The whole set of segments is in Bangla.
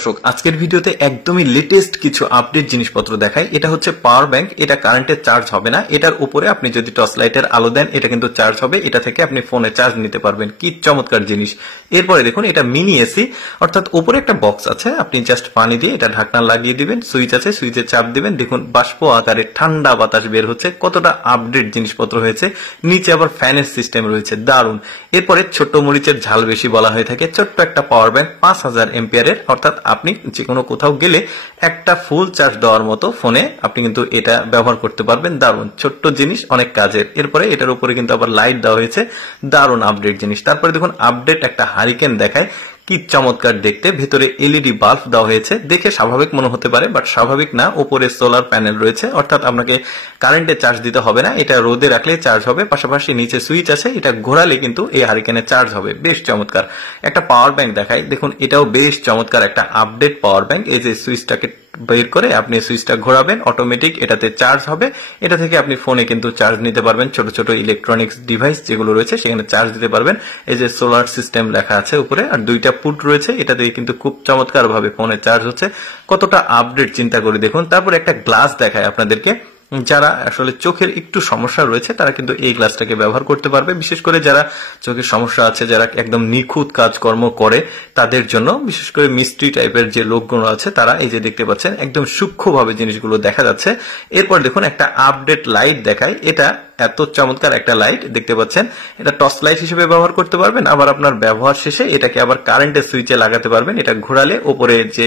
দর্শক আজকের ভিডিওতে একদমই লেটেস্ট কিছু আপডেট জিনিসপত্র দেখাই। এটা হচ্ছে পাওয়ার ব্যাংক, এটা কারেন্টে চার্জ হবে না। এটার উপরে আপনি যদি টর্চ লাইটের আলো দেন এটা কিন্তু চার্জ হবে, এটা থেকে আপনি ফোনে চার্জ নিতে পারবেন। কি চমৎকার জিনিস। এরপরে দেখুন এটা মিনি এসি, অর্থাৎ উপরে একটা বক্স আছে, আপনি জাস্ট পানি দিয়ে এটা ঢাকনা লাগিয়ে দিবেন, সুইচ আছে, সুইচে চাপ দিবেন, দেখুন বাষ্প আকারে ঠান্ডা বাতাস বের হচ্ছে। কতটা আপডেট জিনিসপত্র হয়েছে। নিচে আবার ফ্যানের সিস্টেম রয়েছে, দারুণ। এরপরে ছোট্ট মরিচের ঝাল বেশি বলা হয়ে থাকে, ছোট্ট একটা পাওয়ার ব্যাংক 5000 এম্পিয়ারের, অর্থাৎ আপনি যে কোনো কোথাও গেলে একটা ফুল চার্জ দেওয়ার মতো ফোনে আপনি কিন্তু এটা ব্যবহার করতে পারবেন। দারুণ ছোট্ট জিনিস, অনেক কাজের। এরপরে এটার উপরে কিন্তু আবার লাইট দেওয়া হয়েছে, দারুণ আপডেট জিনিস। তারপরে দেখুন আপডেট একটা হারিকেন দেখায়, কি চমৎকার দেখতে। ভেতরে এলইডি বাল্ব দেওয়া হয়েছে, দেখে স্বাভাবিক মনে হতে পারে বাট স্বাভাবিক না। উপরে সোলার প্যানেল রয়েছে, অর্থাৎ আপনাকে কারেন্টে চার্জ দিতে হবে না, এটা রোদে রাখলে চার্জ হবে। পাশাপাশি নিচে সুইচ আছে, এটা ঘোরালে কিন্তু এই হারিকেনে চার্জ হবে। বেশ চমৎকার একটা পাওয়ার ব্যাংক দেখায়, দেখুন এটাও বেশ চমৎকার একটা আপডেট পাওয়ার ব্যাংক। এই যে সুইচটাকে বের করে আপনি সুইচটা ঘোরাবেন, অটোমেটিক এটাতে চার্জ হবে। এটা থেকে আপনি ফোনে কিন্তু চার্জ নিতে পারবেন, ছোট ছোট ইলেকট্রনিক্স ডিভাইস যেগুলো রয়েছে সেখানে চার্জ দিতে পারবেন। এই যে সোলার সিস্টেম লেখা আছে উপরে, আর দুইটা পুট রয়েছে, এটা দিয়ে কিন্তু খুব চমৎকার ভাবে ফোনে চার্জ হচ্ছে। কতটা আপডেট চিন্তা করে দেখুন। তারপর একটা গ্লাস দেখায় আপনাদেরকে, যারা আসলে চোখের একটু সমস্যা রয়েছে তারা কিন্তু এই গ্লাসটাকে ব্যবহার করতে পারবে। বিশেষ করে যারা চোখের সমস্যা আছে, যারা একদম নিখুঁত কাজকর্ম করে তাদের জন্য, বিশেষ করে মিস্ত্রি টাইপের যে লোকগুলো আছে তারা, এই যে দেখতে পাচ্ছেন একদম সূক্ষ্মভাবে জিনিসগুলো দেখা যাচ্ছে। এরপর দেখুন একটা আপডেট লাইট দেখায়, এটা এত চমৎকার একটা লাইট দেখতে পাচ্ছেন। এটা টর্চ লাইট হিসেবে ব্যবহার করতে পারবেন, আবার আপনার ব্যবহার শেষে এটাকে আবার কারেন্টের সুইচে লাগাতে পারবেন। এটা ঘোরালে উপরে যে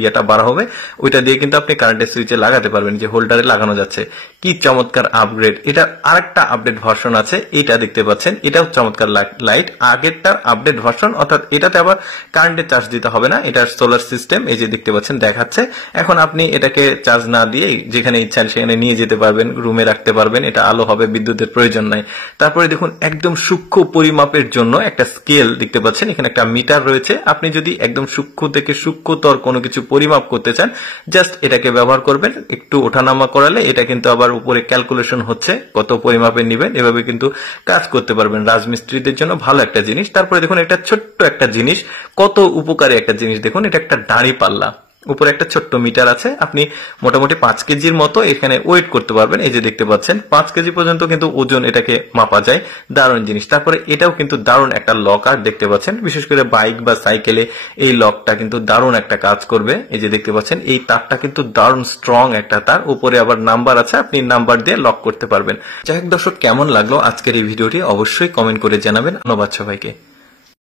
ইয়েটা বার হবে ওইটা দিয়ে কিন্তু আপনি কারেন্টের সুইচে লাগাতে পারবেন, যে হোল্ডারে লাগানো যাচ্ছে। কি চমৎকার আপগ্রেড। এটা আরেকটা আপডেট ভার্সন আছে, এটা দেখতে পাচ্ছেন, এটাও চমৎকার লাইট। আগেরটা আপডেট ভার্সন, অর্থাৎ এটাতে আবার কারেন্টে চার্জ দিতে হবে না, এটার সোলার সিস্টেম এই যে দেখতে পাচ্ছেন দেখাচ্ছে। এখন আপনি এটাকে চার্জ না দিয়ে যেখানে ইচ্ছা সেখানে নিয়ে যেতে পারবেন, রুমে রাখতে পারবেন, এটা আলো হবে, বিদ্যুতের প্রয়োজন নাই। তারপরে দেখুন একদম সূক্ষ্ম পরিমাপের জন্য একটা স্কেল দেখতে পাচ্ছেন, এখানে একটা মিটার রয়েছে। আপনি যদি একদম সূক্ষ্ম থেকে সূক্ষ্মতর কোনো কিছু পরিমাপ করতে চান, জাস্ট এটাকে ব্যবহার করবেন। একটু ওঠানামা করালে এটা কিন্তু আবার উপরে ক্যালকুলেশন হচ্ছে কত পরিমাপে নিবেন, এভাবে কিন্তু কাজ করতে পারবেন। রাজমিস্ত্রিদের জন্য ভালো একটা জিনিস। তারপরে দেখুন একটা ছোট্ট একটা জিনিস, কত উপকারী একটা জিনিস। দেখুন এটা একটা দাঁড়ি পাল্লা, উপরে একটা ছোট্ট মিটার আছে, আপনি মোটামুটি 5 কেজির মতো এখানে ওয়েট করতে পারবেন। এই যে দেখতে পাচ্ছেন 5 কেজি পর্যন্ত কিন্তু ওজন এটাকে মাপা যায়, দারুণ জিনিস। তারপরে এটাও কিন্তু দারুণ একটা লকার দেখতে পাচ্ছেন, বিশেষ করে বাইক বা সাইকেলে এই লকটা কিন্তু দারুণ একটা কাজ করবে। এই যে দেখতে পাচ্ছেন এই তারটা কিন্তু দারুণ স্ট্রং একটা তার, উপরে আবার নাম্বার আছে, আপনি নাম্বার দিয়ে লক করতে পারবেন। যাই হোক দর্শক, কেমন লাগলো আজকের এই ভিডিওটি অবশ্যই কমেন্ট করে জানাবেন। ধন্যবাদ সবাইকে।